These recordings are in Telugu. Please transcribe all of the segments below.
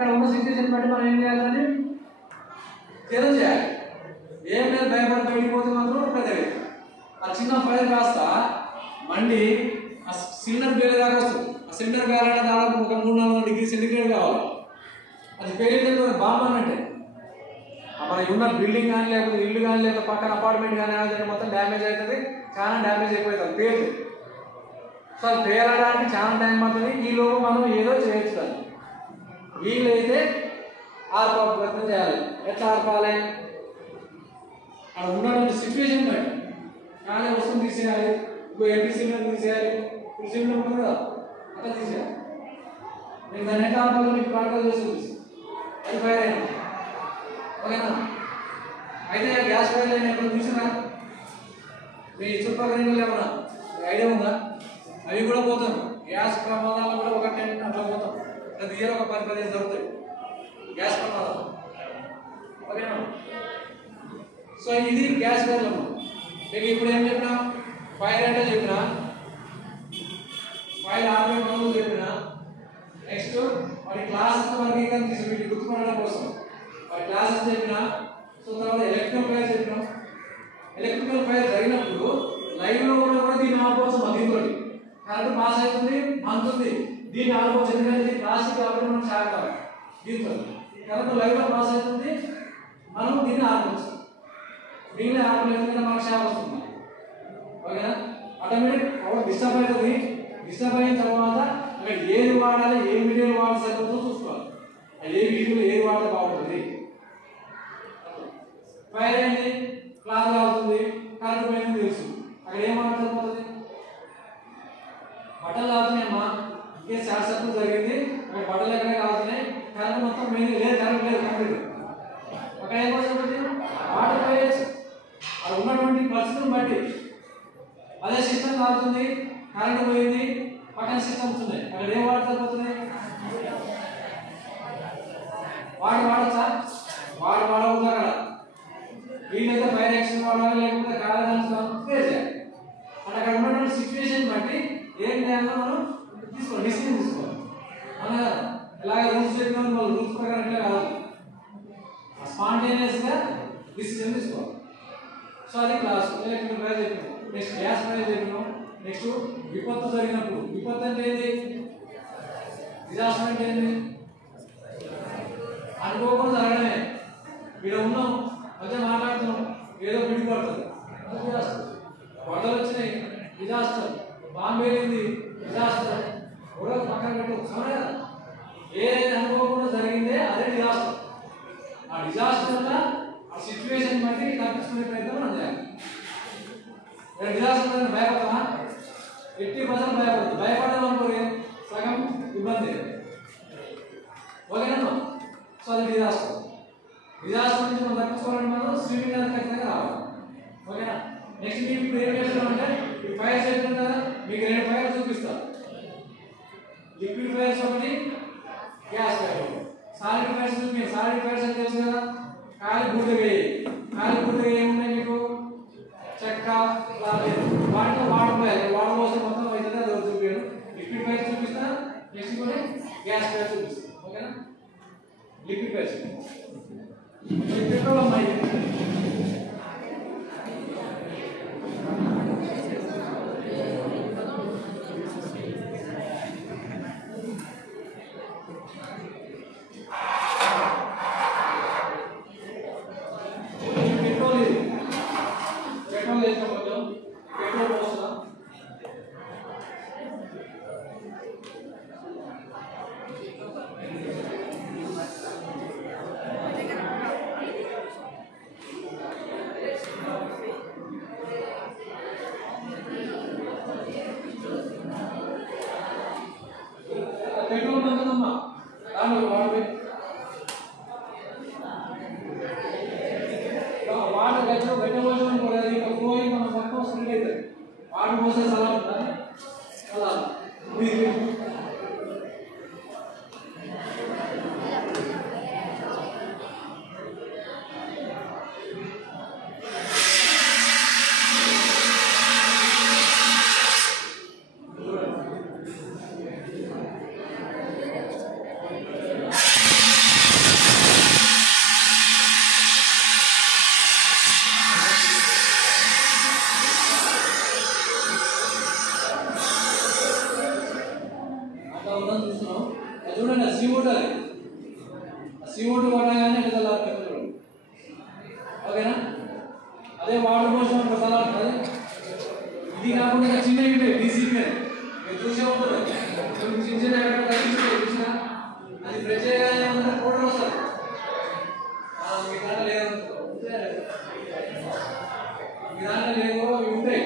అక్కడ ఉన్న సిచ్యువేషన్ బట్టి మనం ఏం చేయాలని ఏదో చేయాలి. ఏం లేదు భయపడి బయటికి పోతే మాత్రం పెద్దది ఆ చిన్న ఫైర్ కాస్త మండి ఆ సిలిండర్ పేరే దాకా వస్తుంది. ఆ సిలిండర్ పేరంటే దాదాపు ఒక 300-400 డిగ్రీ సెంటిగ్రేడ్ కావాలి. అది పేరు బాంబు అన్నట్టే. మన ఉన్న బిల్డింగ్ కానీ లేకపోతే ఇల్లు కానీ లేకపోతే పక్కన అపార్ట్మెంట్ కానీ ఏదైనా మొత్తం డ్యామేజ్ అవుతుంది. చాలా డ్యామేజ్ అయిపోతుంది పేరు. సో అది పేరడానికి చాలా టైం పడుతుంది. ఈ లోపు మనం ఏదో చేయొచ్చు దాన్ని. వీళ్ళైతే ఆర్పా ప్రయత్నం చేయాలి. ఎట్లా ఆర్పాలి? అక్కడ ఉన్నటువంటి సిచ్యువేషన్ బట్టి కానీ వస్తువుని తీసేయాలి, ఇంకో ఎంపీ సిలిండర్ తీసేయాలి, ఇప్పుడు సిలిండర్ ఉంటుంది కదా అట్లా తీసేయాలి. నేను దాన్ని ఎట్లా ఆర్పాలో మీకు ప్రాక్టికల్ చేసి చూపిస్తాను. అది ఫైర్ అయినా ఓకేనా? అయితే గ్యాస్ ఫైర్ అయినా ఎప్పుడు చూసినా మీ చుట్టుపక్కల ఏమన్నా ఐడియా ఉందా? అవి కూడా పోతాం. గ్యాస్ ప్రమాదాలు కూడా ఒక 10 అట్లా పోతాం. ప్రతి ఇయర్ ఒక 10-15 జరుగుతాయి గ్యాస్ ప్రమాదాలు. ఓకేనా? సో ఇది గ్యాస్ ఫైర్లో. మీకు ఇప్పుడు ఏం చెప్పినా ఫైర్ అంటే చెప్పినా, ఫైర్ ఆర్పే మందులు చెప్పినా, నెక్స్ట్ వాటి క్లాసెస్ వర్గీకరణ తీసి వీటి గుర్తుపడడం కోసం వాటి క్లాసెస్ చెప్పినా. సో తర్వాత ఎలక్ట్రికల్ ఫైర్ చెప్పినాం. ఎలక్ట్రికల్ ఫైర్ జరిగినప్పుడు లైవ్లో కూడా దీన్ని ఆడుకోవచ్చు. దీంతో కరెంట్ పాస్ అవుతుంది, మంతుంది, దీన్ని ఆడుకోవచ్చు. ఎందుకంటే క్లాసిక్ కాబట్టి మనం షాక్ కావాలి. దీంతో కరెంట్ లైవ్లో పాస్ అవుతుంది, మనం దీన్ని ఆడుకోవచ్చు. దీన్ని ఆడుకోలేదు ఎందుకంటే మనకు షాక్ వస్తుంది. ఓకేనా? ఆటోమేటిక్ పవర్ డిస్టర్బ్ అవుతుంది. డిస్టర్బ్ అయిన తర్వాత అక్కడ ఏది వాడాలి, ఏ వీడియోలు వాడాలి సరిపోతుందో చూసుకోవాలి. ఏ వీడియోలో ఏది వాడితే బాగుంటుంది. ఫైర్ అయింది, క్లాత్ కాలుతుంది, కరెంట్ పోయింది తెలుసు. అక్కడ ఏం వాడితే సరిపోతుంది? బట్టలు కాలుతున్నాయమ్మా, ఇంకే షార్ట్ సర్క్యూట్ జరిగింది, అక్కడ బట్టలు ఎక్కడే కాలుతున్నాయి, కరెంట్ మొత్తం పోయింది, లేదు కరెంట్ లేదు కంప్లీట్. అక్కడ ఏం సరిపోతుంది? వాటర్ పోయచ్చు. అది ఉన్నటువంటి పరిస్థితులను బట్టి అదే సిస్టమ్ కాలుతుంది, కరెంట్ పోయింది, పక్కన సిస్టమ్స్ ఉన్నాయి, అక్కడ ఏం వాటర్ సరిపోతుంది? వాడు వాడచ్చా? వాడు వాడవద్దు. అక్కడ వీళ్ళైతే ఫైర్ యాక్షన్ వాడాలి, లేకపోతే కాలేజీ చేయాలి. అంటే అక్కడ ఉన్నటువంటి సిచ్యువేషన్ బట్టి ఏం చేయాలో మనం తీసుకోవాలి, డిసిజన్ తీసుకోవాలి. అవునా? ఇలాగ రూల్స్ చెప్పిన వాళ్ళు రూల్స్ ప్రకారం ఇట్లా కాదు, స్పాంటేనియస్గా డిసిజన్ తీసుకోవాలి. సో అది క్లాస్ ఎలక్ట్రికల్ ఫైర్ చెప్పినాం. నెక్స్ట్ గ్యాస్ ఫైర్ చెప్పినాం. నెక్స్ట్ విపత్తు జరిగినప్పుడు, విపత్తు అంటే ఏంటి? డిజాస్టర్ అంటే ఏంటి? అనుకోకుండా జరగడమే. ఇక్కడ ఉన్నాం, మధ్య మాట్లాడుతున్నాం, ఏదో పిడి పడుతుంది, డిజాస్టర్. వరదలు వచ్చినాయి, డిజాస్టర్. బాంబు వెళ్ళింది, డిజాస్టర్. కూడా పక్కన పెట్టుకోవచ్చు. ఏదైతే అనుకోకుండా జరిగిందే అదే డిజాస్టర్. ఆ డిజాస్టర్ వల్ల ఆ సిచ్యువేషన్ బట్టి తప్పించుకునే ప్రయత్నం మనం చేయాలి. డిజాస్టర్ భయపడతామా? 80% భయపడదు. భయపడడం అనుకోరు సగం ఇబ్బంది. ఓకేనా? సో అది డిజాస్టర్. డిజాస్టర్ నుంచి మనం తప్పించుకోవాలంటే మనం స్విమ్మింగ్ అనేది ఖచ్చితంగా రావాలి. ఓకేనా? నెక్స్ట్ మీకు ఇప్పుడు ఏం చేస్తామంటే ఈ ఫైర్స్ అయిపోయింది కదా, మీకు 2 ఫైర్స్ చూపిస్తారు. లిక్విడ్ ఫైర్స్ ఒకటి, గ్యాస్ ఫైర్. సాలిడ్ ఫైర్స్ చూపి, సాలిడ్ ఫైర్స్ అని తెలుసు కదా, కాలి బూడిదగా. కాలి బూడిదగా ఏమున్నాయి మీకు? చెక్క, వాటిలో వాడిపోయాలి. వాడబోస్తే మొత్తం అవుతుంది, అది చూపించాను. లిక్విడ్ ఫైర్ చూపిస్తా, నెక్స్ట్ కూడా గ్యాస్ ఫైర్ చూపిస్తాను. ఓకేనా? లిక్విడ్ ఫైర్స్ పెట్రోల్ అమ్మాయి చూస్తున్నాం అది చూడండి సి ఓటర్ సి ఓటర్ కొట్టగానే ఇట్లా ఓకేనా అదే వాటర్ పోషన్ ఉంటుంది ఇది కాకుండా చిన్న ఉంటాయి డీసీపీ మీరు చూసే ఉంటారు చిన్న చిన్న చూసిన అది ప్రెస్ చేయగానే ఫోటో వస్తారు మీ దాంట్లో లేదు మీ దాంట్లో లేవు ఇవి ఉంటాయి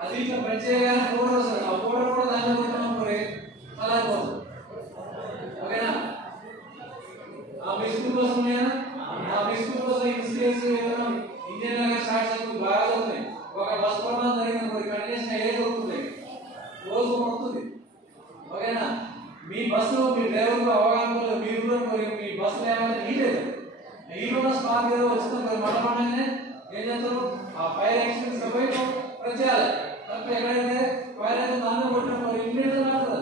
అది ఇట్లా ప్రెస్ చేయగానే ఫోటో వస్తుంది ఆ ఫోటో కూడా దాంట్లో కొట్టినాం అలా పోతుంది ఓకేనా ఆ మీ స్కూల్ కోసం ఉన్నాయా ఆ మీ స్కూల్ కోసం ఇన్స్టిట్యూట్స్ ఇండియన్ లాగా స్టార్ట్స్ అప్ బాగా అవుతున్నాయి ఒక బస్ ప్రమాదం జరిగిన కండిషన్ ఏ దొరుకుతుంది రోజు వస్తుంది ఓకేనా మీ బస్సు మీ డ్రైవర్కు అవగాహన మీరు మీ బస్సు లేకపోతే నీలేదు నీలో స్పార్క్ ఏదో వచ్చిందో మరి మనమనే ఏం చేస్తారు ఆ ఫైర్ యాక్సిడెంట్స్ పోయి ప్రచారాలు తప్ప ఎక్కడైతే ఫైర్ అయితే దాన్ని కొట్టిన మరి ఇమ్మీడియట్గా రాదు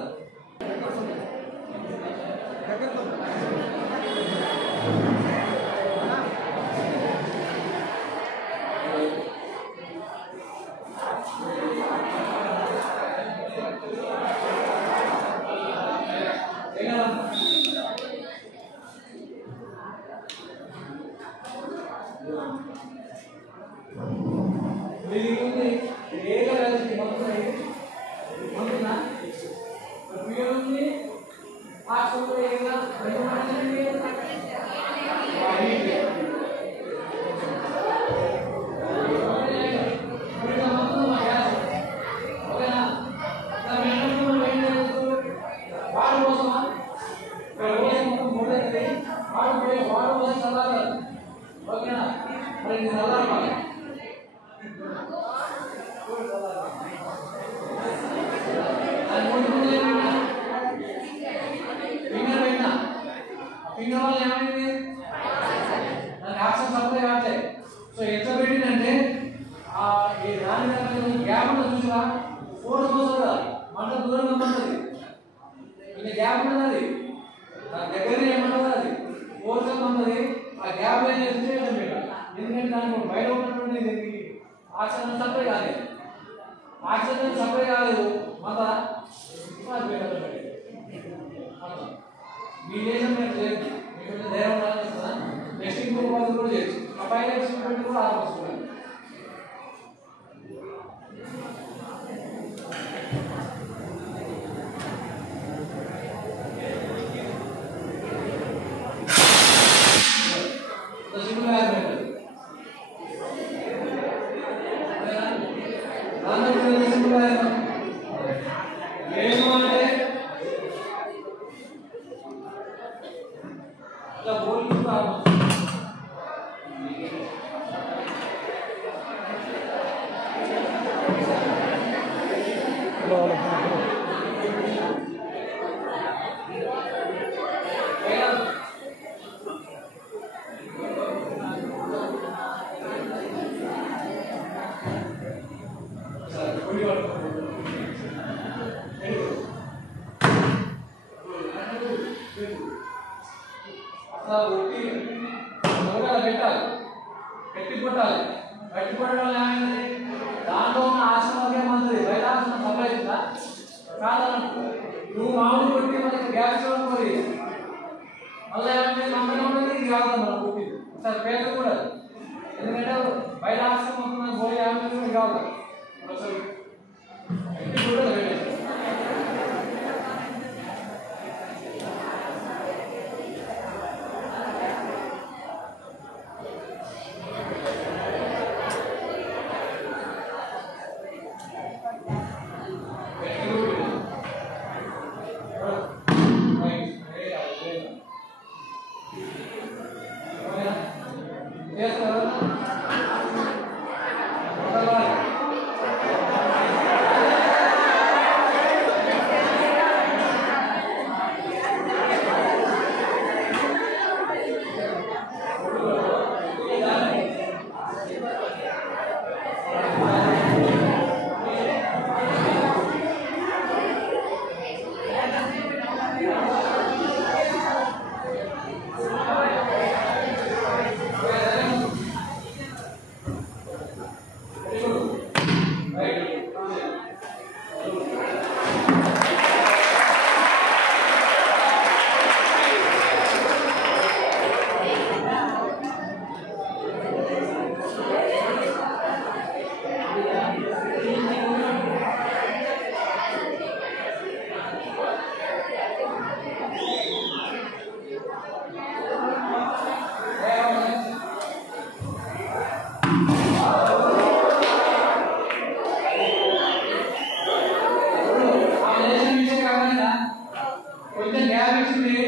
వచ్చింది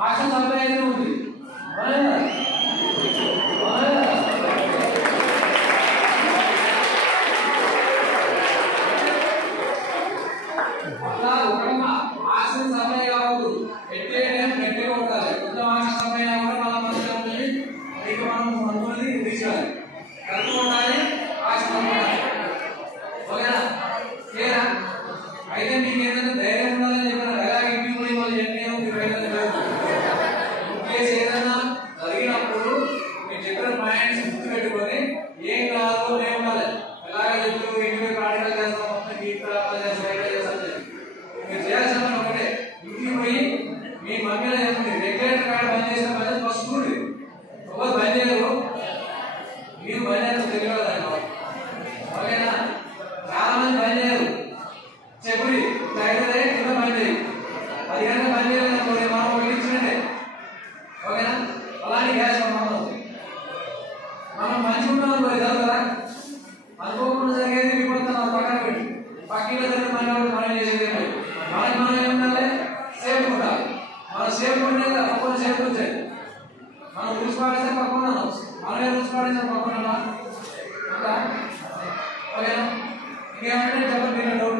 ఆక్సిజన్ సప్లై అయితే ఉంది అట్లా ఒకటమ్మా ఆక్సిజన్ సప్లై కావద్దు ఎట్టే గట్టిగా ఉండాలి కొంచెం ఆక్సిజన్ సప్లై కూడా మన మనసులో ఉంటుంది ఇక మనం అనుకున్నది తీసుకోవాలి కరెక్ట్ ఉండాలి ఆక్సిజన్ ఉండాలి ఓకేనా క్లియరా అయితే మీకు ఏంటంటే ధైర్యం ఉండాలని చెప్పిన అలాగే ఇంటికి పోయి వాళ్ళు చెప్పిన కేసు ఏదైనా జరిగినప్పుడు మీరు చెప్పిన పాయింట్స్ గుర్తుపెట్టుకొని ఏం కాదు ఏం ఉండాలి ఎలాగే చెప్తూ ఇంటికి ప్రాక్టికల్ చేస్తాం మొత్తం చేస్తాం మీరు చేయాల్సిన ఒకటే ఇంటికి పోయి మీ మమ్మీలో చెప్పండి రెగ్యులేటర్ కార్డు బంద్ చేసిన పని ఫస్ట్ చూడండి ఎవరు బంద్ చేయరు మీరు బంద్ చేస్తారు తెలియదండి ఓకేనా చాలా మంది బంద్ చేయరు చెప్పి అయితే కింద బంద్ చేయి 10 గంటలకు బంద్ చేయలేదు మనం వెళ్ళించండి ఓకేనా అలానే గ్యాస్ మనం మంచిగా ఉన్నాం కదా అనుకోకుండా జరిగేది విపత్తు పక్కన పెట్టి పక్కన జరిగిన మనం చేసేది మనం ఏం ఉండాలి సేఫ్ ఉండాలి మనం సేఫ్ ఉంటే పక్కన సేఫ్ వచ్చాయి మనం రూల్స్ పాటిస్తే పక్కన మనమే రూల్స్ పాటిస్తే పక్కన ఓకేనా ఇంకేమంటే చెప్పండి డౌట్